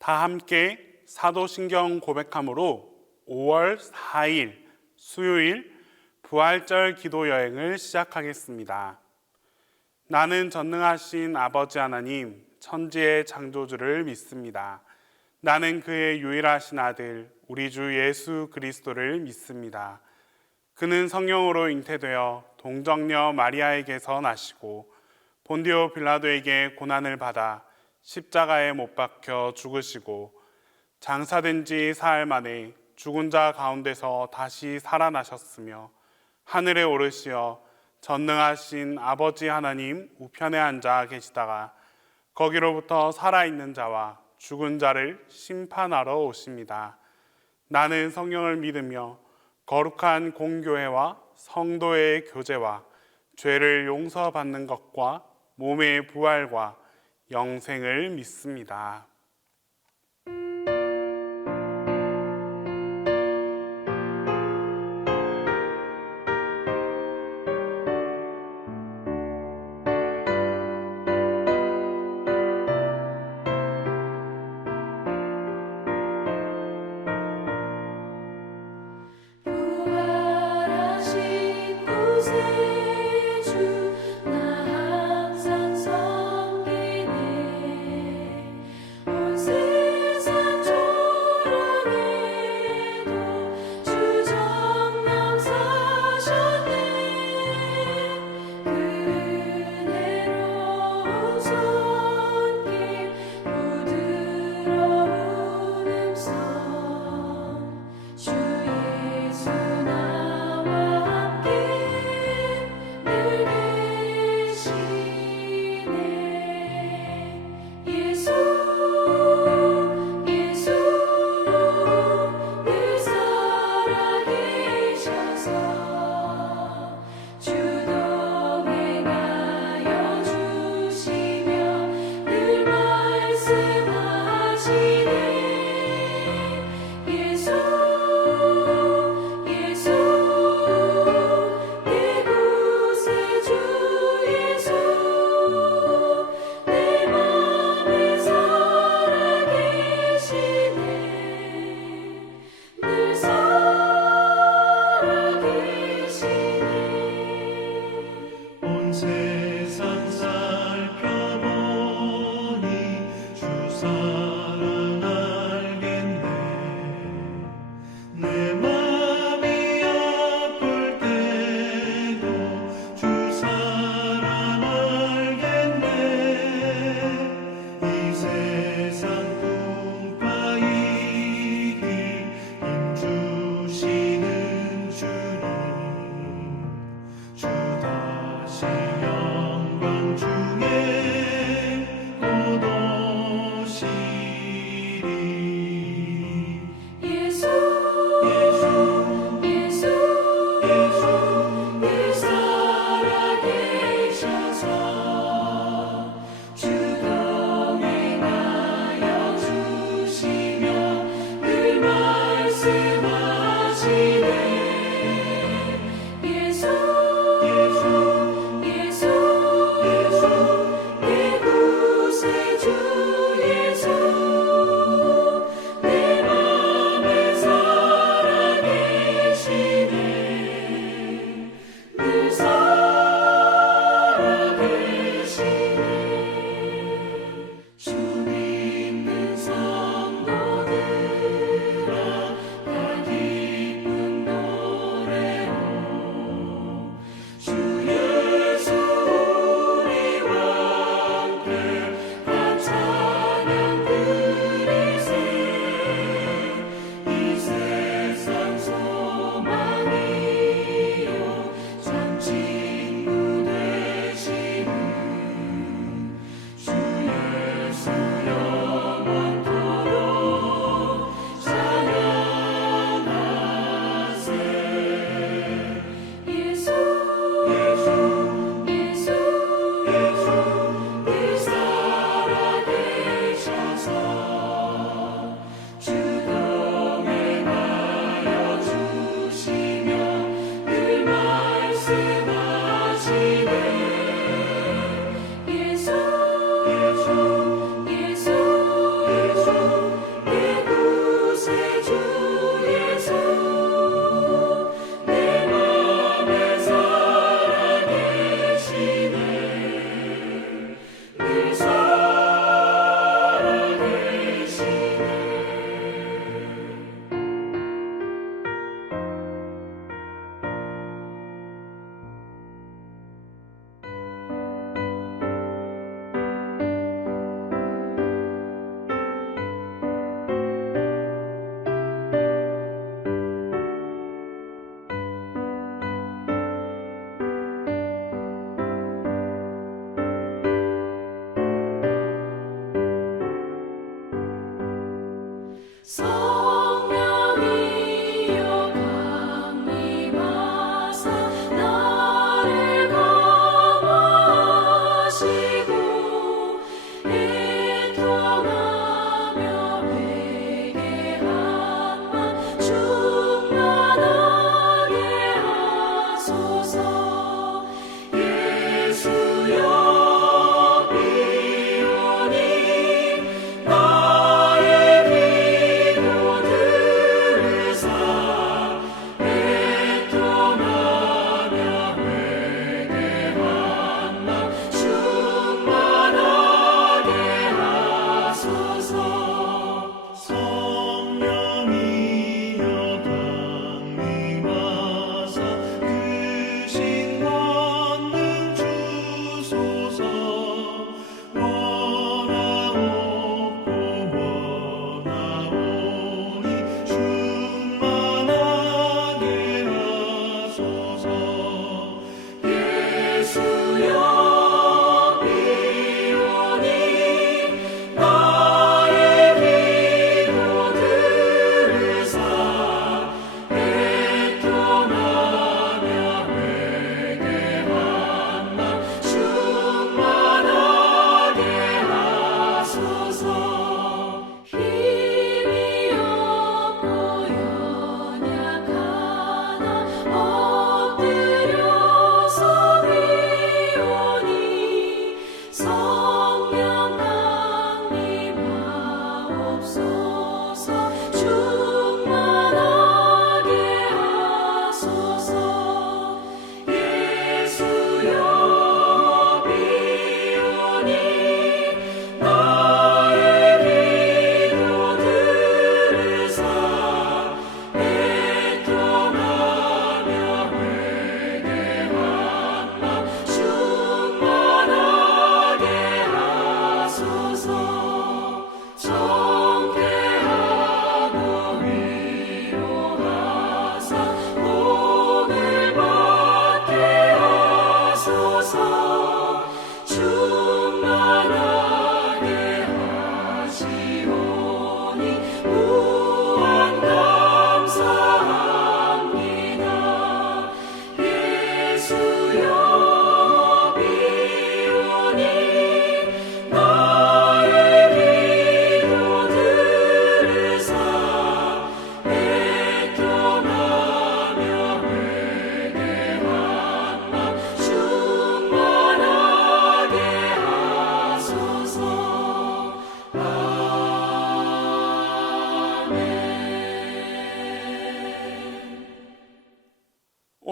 다 함께 사도신경 고백함으로 5월 4일 수요일 부활절 기도 여행을 시작하겠습니다. 나는 전능하신 아버지 하나님, 천지의 창조주를 믿습니다. 나는 그의 유일하신 아들, 우리 주 예수 그리스도를 믿습니다. 그는 성령으로 잉태되어 동정녀 마리아에게서 나시고 본디오 빌라도에게 고난을 받아 십자가에 못 박혀 죽으시고 장사된 지 사흘 만에 죽은 자 가운데서 다시 살아나셨으며 하늘에 오르시어 전능하신 아버지 하나님 우편에 앉아 계시다가 거기로부터 살아있는 자와 죽은 자를 심판하러 오십니다. 나는 성령을 믿으며 거룩한 공교회와 성도의 교제와 죄를 용서받는 것과 몸의 부활과 영생을 믿습니다. 부활하신 구세주 나 항상 섬기네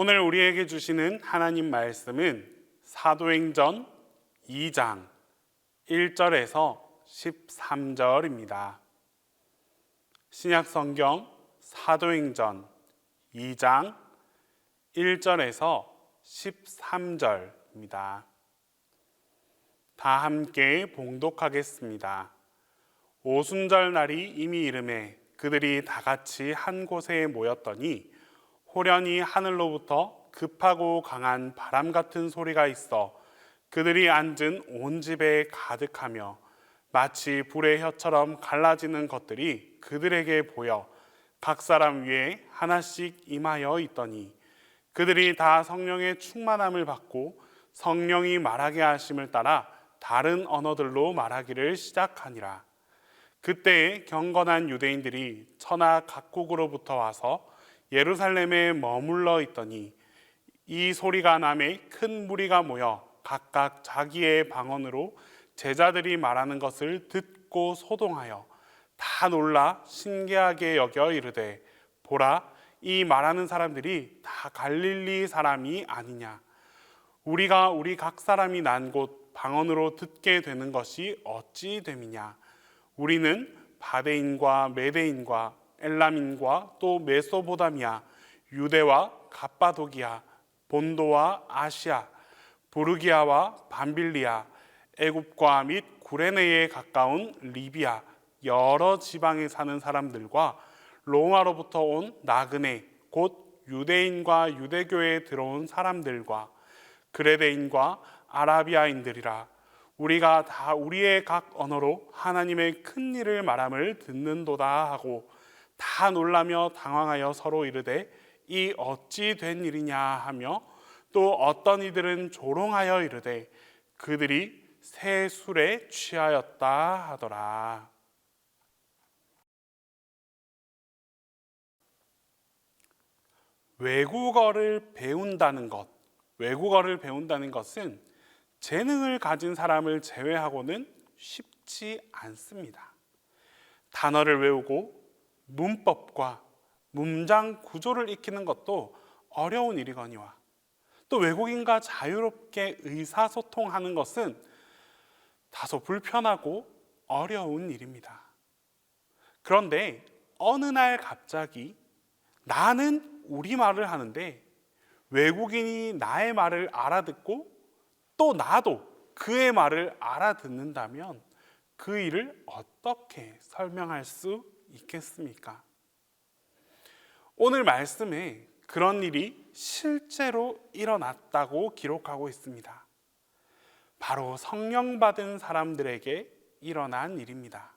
오늘 우리에게 주시는 하나님 말씀은 사도행전 2장 1절에서 13절입니다. 신약성경 사도행전 2장 1절에서 13절입니다. 다 함께 봉독하겠습니다. 오순절 날이 이미 이르매 그들이 다 같이 한 곳에 모였더니 호련히 하늘로부터 급하고 강한 바람 같은 소리가 있어 그들이 앉은 온 집에 가득하며 마치 불의 혀처럼 갈라지는 것들이 그들에게 보여 각 사람 위에 하나씩 임하여 있더니 그들이 다 성령의 충만함을 받고 성령이 말하게 하심을 따라 다른 언어들로 말하기를 시작하니라. 그때에 경건한 유대인들이 천하 각국으로부터 와서 예루살렘에 머물러 있더니 이 소리가 나매 큰 무리가 모여 각각 자기의 방언으로 제자들이 말하는 것을 듣고 소동하여 다 놀라 신기하게 여겨 이르되 보라, 이 말하는 사람들이 다 갈릴리 사람이 아니냐. 우리가 우리 각 사람이 난 곳 방언으로 듣게 되는 것이 어찌 됨이냐. 우리는 바데인과 메데인과 엘람인과 또 메소보다미아, 유대와 갑바도기아, 본도와 아시아, 부르기아와 밤빌리아, 애굽과 및 구레네에 가까운 리비아, 여러 지방에 사는 사람들과 로마로부터 온 나그네, 곧 유대인과 유대교에 들어온 사람들과 그레데인과 아라비아인들이라. 우리가 다 우리의 각 언어로 하나님의 큰 일을 말함을 듣는도다 하고 다 놀라며 당황하여 서로 이르되 이 어찌 된 일이냐 하며 또 어떤 이들은 조롱하여 이르되 그들이 새 술에 취하였다 하더라. 외국어를 배운다는 것은 재능을 가진 사람을 제외하고는 쉽지 않습니다. 단어를 외우고 문법과 문장 구조를 익히는 것도 어려운 일이거니와 또 외국인과 자유롭게 의사소통하는 것은 다소 불편하고 어려운 일입니다. 그런데 어느 날 갑자기 나는 우리말을 하는데 외국인이 나의 말을 알아듣고 또 나도 그의 말을 알아듣는다면 그 일을 어떻게 설명할 수 있겠습니까? 오늘 말씀에 그런 일이 실제로 일어났다고 기록하고 있습니다. 바로 성령 받은 사람들에게 일어난 일입니다.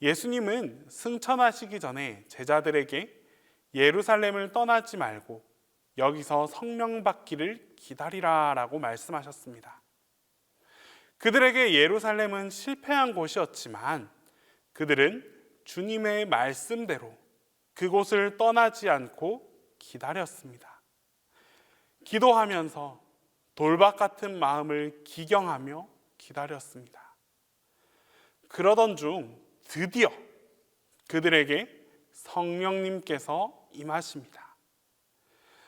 예수님은 승천하시기 전에 제자들에게 예루살렘을 떠나지 말고 여기서 성령 받기를 기다리라 라고 말씀하셨습니다. 그들에게 예루살렘은 실패한 곳이었지만 그들은 주님의 말씀대로 그곳을 떠나지 않고 기다렸습니다. 기도하면서 돌박 같은 마음을 기경하며 기다렸습니다. 그러던 중 드디어 그들에게 성령님께서 임하십니다.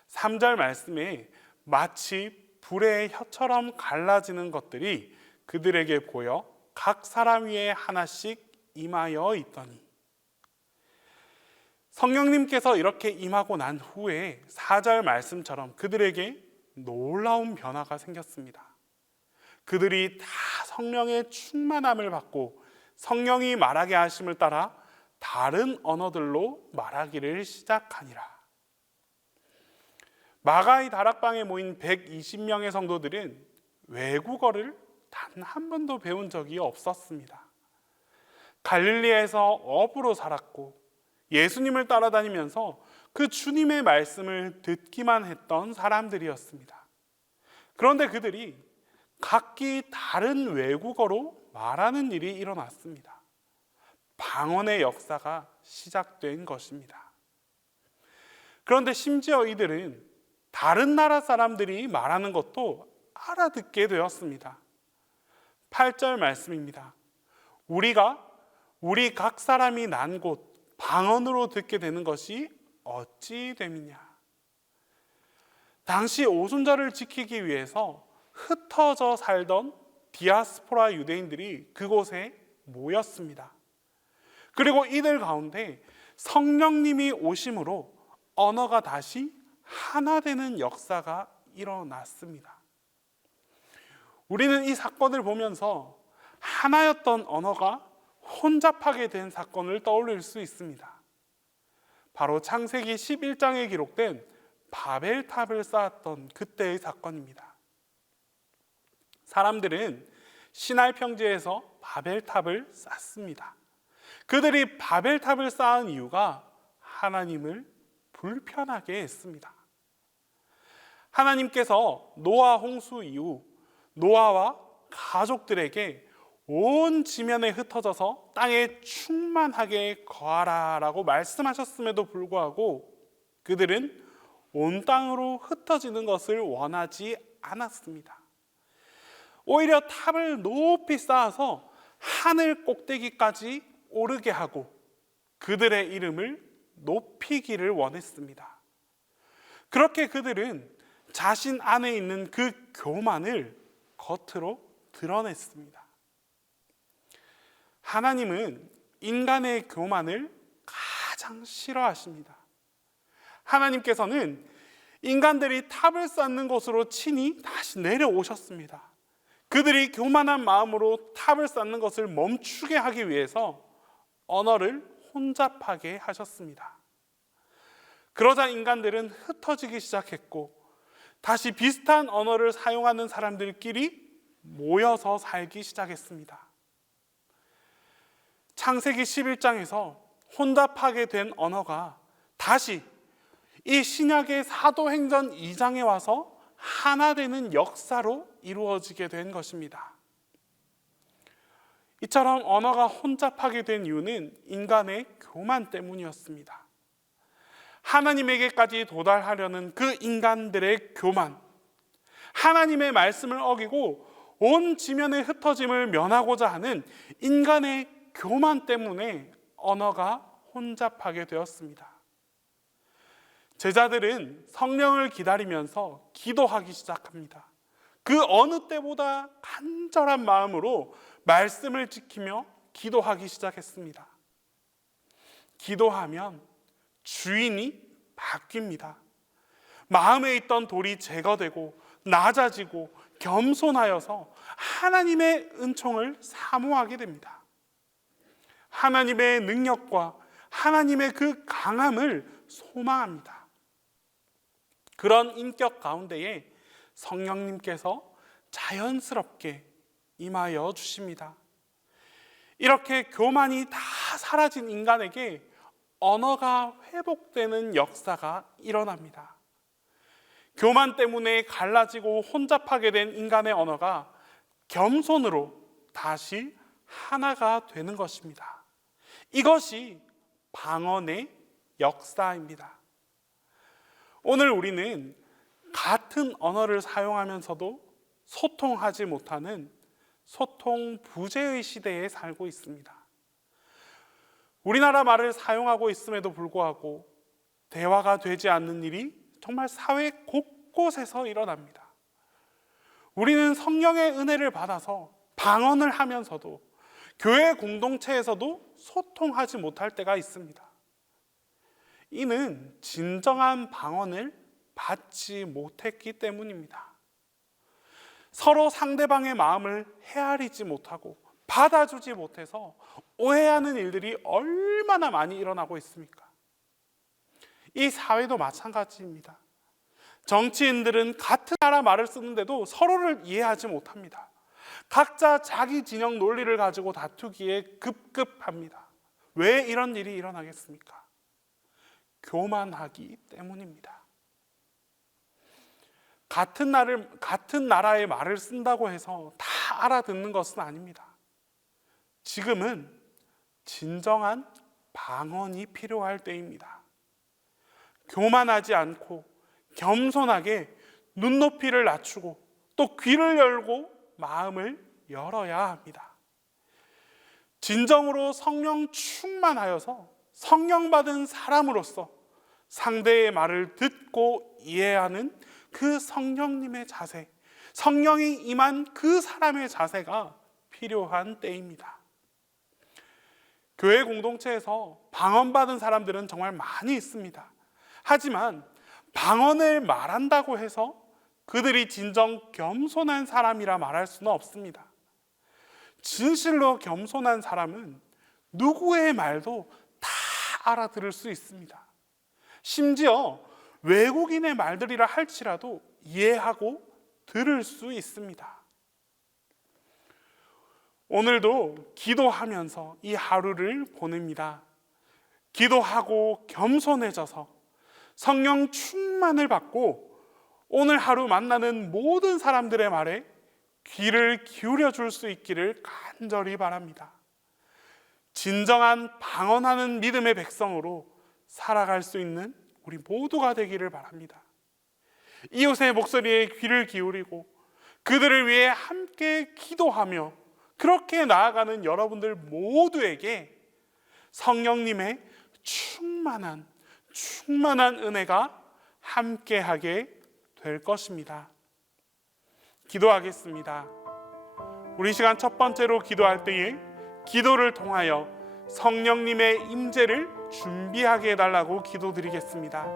3절 말씀에 마치 불의 혀처럼 갈라지는 것들이 그들에게 보여 각 사람 위에 하나씩 임하여 있더니 성령님께서 이렇게 임하고 난 후에 4절 말씀처럼 그들에게 놀라운 변화가 생겼습니다. 그들이 다 성령의 충만함을 받고 성령이 말하게 하심을 따라 다른 언어들로 말하기를 시작하니라. 마가의 다락방에 모인 120명의 성도들은 외국어를 단 한 번도 배운 적이 없었습니다. 갈릴리에서 어부로 살았고 예수님을 따라다니면서 그 주님의 말씀을 듣기만 했던 사람들이었습니다. 그런데 그들이 각기 다른 외국어로 말하는 일이 일어났습니다. 방언의 역사가 시작된 것입니다. 그런데 심지어 이들은 다른 나라 사람들이 말하는 것도 알아듣게 되었습니다. 8절 말씀입니다. 우리가 우리 각 사람이 난 곳 방언으로 듣게 되는 것이 어찌 됨이냐. 당시 오순절을 지키기 위해서 흩어져 살던 디아스포라 유대인들이 그곳에 모였습니다. 그리고 이들 가운데 성령님이 오심으로 언어가 다시 하나 되는 역사가 일어났습니다. 우리는 이 사건을 보면서 하나였던 언어가 혼잡하게 된 사건을 떠올릴 수 있습니다. 바로 창세기 11장에 기록된 바벨탑을 쌓았던 그때의 사건입니다. 사람들은 시날 평지에서 바벨탑을 쌓습니다. 그들이 바벨탑을 쌓은 이유가 하나님을 불편하게 했습니다. 하나님께서 노아 홍수 이후 노아와 가족들에게 온 지면에 흩어져서 땅에 충만하게 거하라 라고 말씀하셨음에도 불구하고 그들은 온 땅으로 흩어지는 것을 원하지 않았습니다. 오히려 탑을 높이 쌓아서 하늘 꼭대기까지 오르게 하고 그들의 이름을 높이기를 원했습니다. 그렇게 그들은 자신 안에 있는 그 교만을 겉으로 드러냈습니다. 하나님은 인간의 교만을 가장 싫어하십니다. 하나님께서는 인간들이 탑을 쌓는 곳으로 친히 다시 내려오셨습니다. 그들이 교만한 마음으로 탑을 쌓는 것을 멈추게 하기 위해서 언어를 혼잡하게 하셨습니다. 그러자 인간들은 흩어지기 시작했고 다시 비슷한 언어를 사용하는 사람들끼리 모여서 살기 시작했습니다. 창세기 11장에서 혼잡하게 된 언어가 다시 이 신약의 사도행전 2장에 와서 하나 되는 역사로 이루어지게 된 것입니다. 이처럼 언어가 혼잡하게 된 이유는 인간의 교만 때문이었습니다. 하나님에게까지 도달하려는 그 인간들의 교만, 하나님의 말씀을 어기고 온 지면의 흩어짐을 면하고자 하는 인간의 교만 때문에 언어가 혼잡하게 되었습니다. 제자들은 성령을 기다리면서 기도하기 시작합니다. 그 어느 때보다 간절한 마음으로 말씀을 지키며 기도하기 시작했습니다. 기도하면 주인이 바뀝니다. 마음에 있던 돌이 제거되고 낮아지고 겸손하여서 하나님의 은총을 사모하게 됩니다. 하나님의 능력과 하나님의 그 강함을 소망합니다. 그런 인격 가운데에 성령님께서 자연스럽게 임하여 주십니다. 이렇게 교만이 다 사라진 인간에게 언어가 회복되는 역사가 일어납니다. 교만 때문에 갈라지고 혼잡하게 된 인간의 언어가 겸손으로 다시 하나가 되는 것입니다. 이것이 방언의 역사입니다. 오늘 우리는 같은 언어를 사용하면서도 소통하지 못하는 소통 부재의 시대에 살고 있습니다. 우리나라 말을 사용하고 있음에도 불구하고 대화가 되지 않는 일이 정말 사회 곳곳에서 일어납니다. 우리는 성령의 은혜를 받아서 방언을 하면서도 교회 공동체에서도 소통하지 못할 때가 있습니다. 이는 진정한 방언을 받지 못했기 때문입니다. 서로 상대방의 마음을 헤아리지 못하고 받아주지 못해서 오해하는 일들이 얼마나 많이 일어나고 있습니까? 이 사회도 마찬가지입니다. 정치인들은 같은 나라 말을 쓰는데도 서로를 이해하지 못합니다. 각자 자기 진영 논리를 가지고 다투기에 급급합니다. 왜 이런 일이 일어나겠습니까? 교만하기 때문입니다. 같은 나라의 말을 쓴다고 해서 다 알아듣는 것은 아닙니다. 지금은 진정한 방언이 필요할 때입니다. 교만하지 않고 겸손하게 눈높이를 낮추고 또 귀를 열고 마음을 열어야 합니다. 진정으로 성령 충만하여서 성령 받은 사람으로서 상대의 말을 듣고 이해하는 그 성령님의 자세, 성령이 임한 그 사람의 자세가 필요한 때입니다. 교회 공동체에서 방언받은 사람들은 정말 많이 있습니다. 하지만 방언을 말한다고 해서 그들이 진정 겸손한 사람이라 말할 수는 없습니다. 진실로 겸손한 사람은 누구의 말도 다 알아들을 수 있습니다. 심지어 외국인의 말들이라 할지라도 이해하고 들을 수 있습니다. 오늘도 기도하면서 이 하루를 보냅니다. 기도하고 겸손해져서 성령 충만을 받고 오늘 하루 만나는 모든 사람들의 말에 귀를 기울여 줄 수 있기를 간절히 바랍니다. 진정한 방언하는 믿음의 백성으로 살아갈 수 있는 우리 모두가 되기를 바랍니다. 이웃의 목소리에 귀를 기울이고 그들을 위해 함께 기도하며 그렇게 나아가는 여러분들 모두에게 성령님의 충만한 은혜가 함께하게 될 것입니다. 기도하겠습니다. 우리 시간 첫 번째로 기도할 때에 기도를 통하여 성령님의 임재를 준비하게 해달라고 기도드리겠습니다.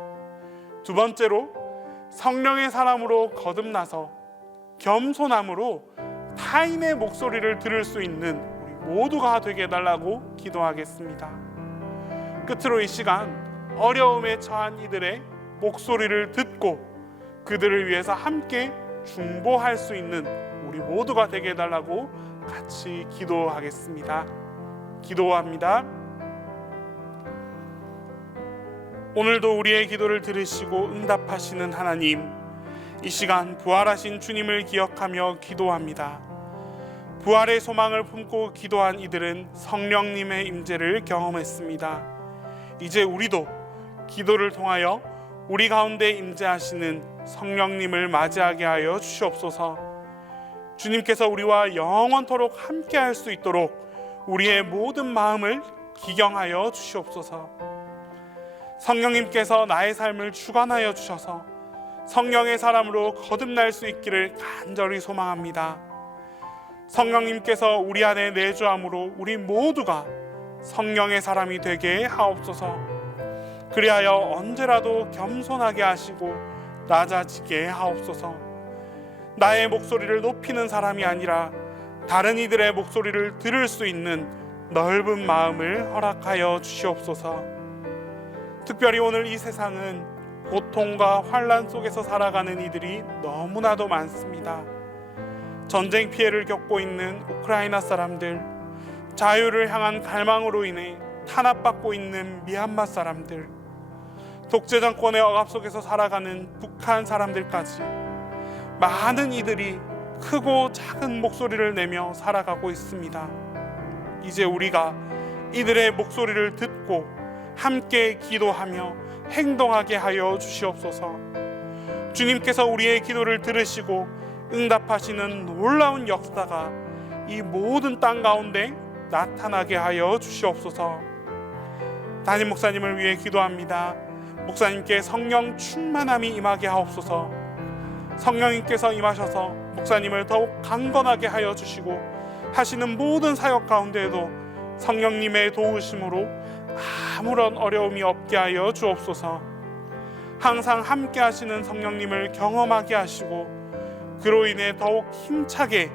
두 번째로 성령의 사람으로 거듭나서 겸손함으로 타인의 목소리를 들을 수 있는 우리 모두가 되게 해달라고 기도하겠습니다. 끝으로 이 시간 어려움에 처한 이들의 목소리를 듣고 그들을 위해서 함께 중보할 수 있는 우리 모두가 되게 해달라고 같이 기도하겠습니다. 기도합니다. 오늘도 우리의 기도를 들으시고 응답하시는 하나님, 이 시간 부활하신 주님을 기억하며 기도합니다. 부활의 소망을 품고 기도한 이들은 성령님의 임재를 경험했습니다. 이제 우리도 기도를 통하여 우리 가운데 임재하시는 성령님을 맞이하게 하여 주시옵소서. 주님께서 우리와 영원토록 함께할 수 있도록 우리의 모든 마음을 기경하여 주시옵소서. 성령님께서 나의 삶을 주관하여 주셔서 성령의 사람으로 거듭날 수 있기를 간절히 소망합니다. 성령님께서 우리 안에 내주함으로 우리 모두가 성령의 사람이 되게 하옵소서. 그리하여 언제라도 겸손하게 하시고 낮아지게 하옵소서. 나의 목소리를 높이는 사람이 아니라 다른 이들의 목소리를 들을 수 있는 넓은 마음을 허락하여 주시옵소서. 특별히 오늘 이 세상은 고통과 환난 속에서 살아가는 이들이 너무나도 많습니다. 전쟁 피해를 겪고 있는 우크라이나 사람들, 자유를 향한 갈망으로 인해 탄압받고 있는 미얀마 사람들, 독재 정권의 억압 속에서 살아가는 북한 사람들까지 많은 이들이 크고 작은 목소리를 내며 살아가고 있습니다. 이제 우리가 이들의 목소리를 듣고 함께 기도하며 행동하게 하여 주시옵소서. 주님께서 우리의 기도를 들으시고 응답하시는 놀라운 역사가 이 모든 땅 가운데 나타나게 하여 주시옵소서. 담임 목사님을 위해 기도합니다. 목사님께 성령 충만함이 임하게 하옵소서. 성령님께서 임하셔서 목사님을 더욱 강건하게 하여 주시고 하시는 모든 사역 가운데에도 성령님의 도우심으로 아무런 어려움이 없게 하여 주옵소서. 항상 함께 하시는 성령님을 경험하게 하시고 그로 인해 더욱 힘차게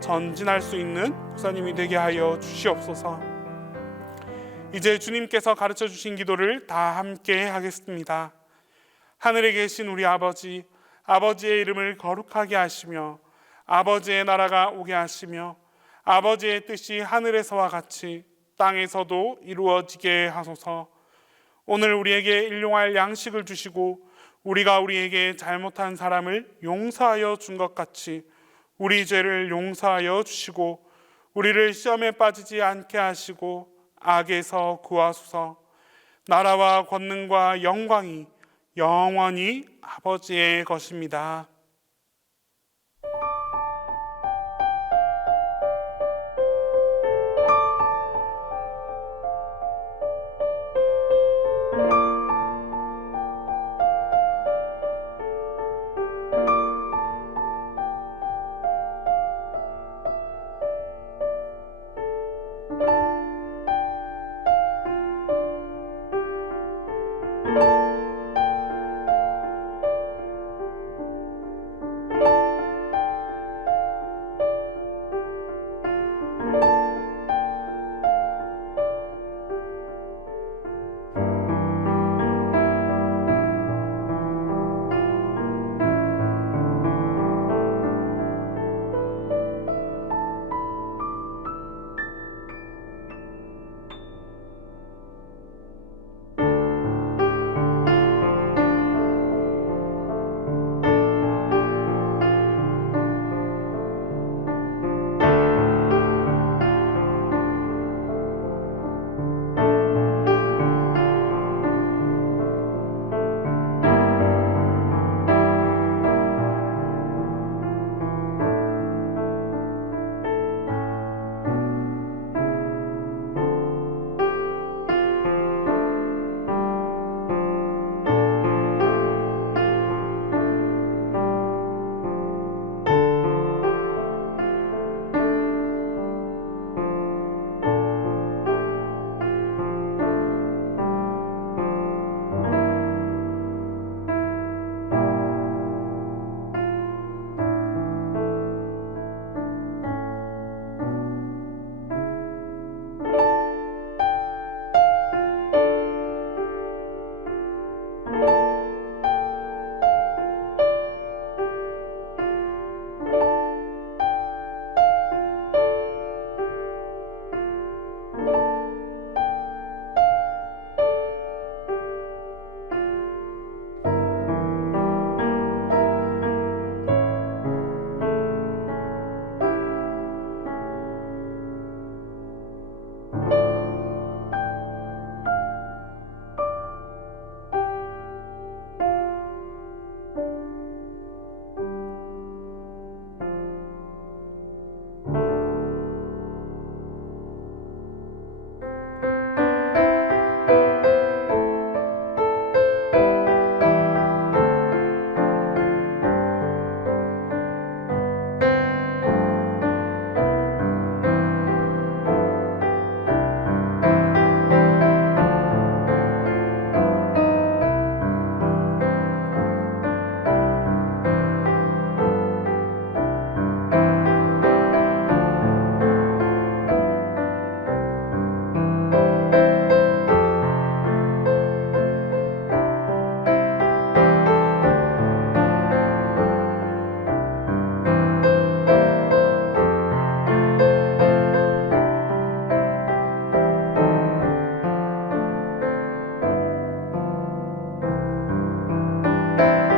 전진할 수 있는 목사님이 되게 하여 주시옵소서. 이제 주님께서 가르쳐 주신 기도를 다 함께 하겠습니다. 하늘에 계신 우리 아버지, 아버지의 이름을 거룩하게 하시며 아버지의 나라가 오게 하시며 아버지의 뜻이 하늘에서와 같이 땅에서도 이루어지게 하소서. 오늘 우리에게 일용할 양식을 주시고 우리가 우리에게 잘못한 사람을 용서하여 준 것 같이 우리 죄를 용서하여 주시고 우리를 시험에 빠지지 않게 하시고 악에서 구하소서. 나라와 권능과 영광이 영원히 아버지의 것입니다. 있습니다.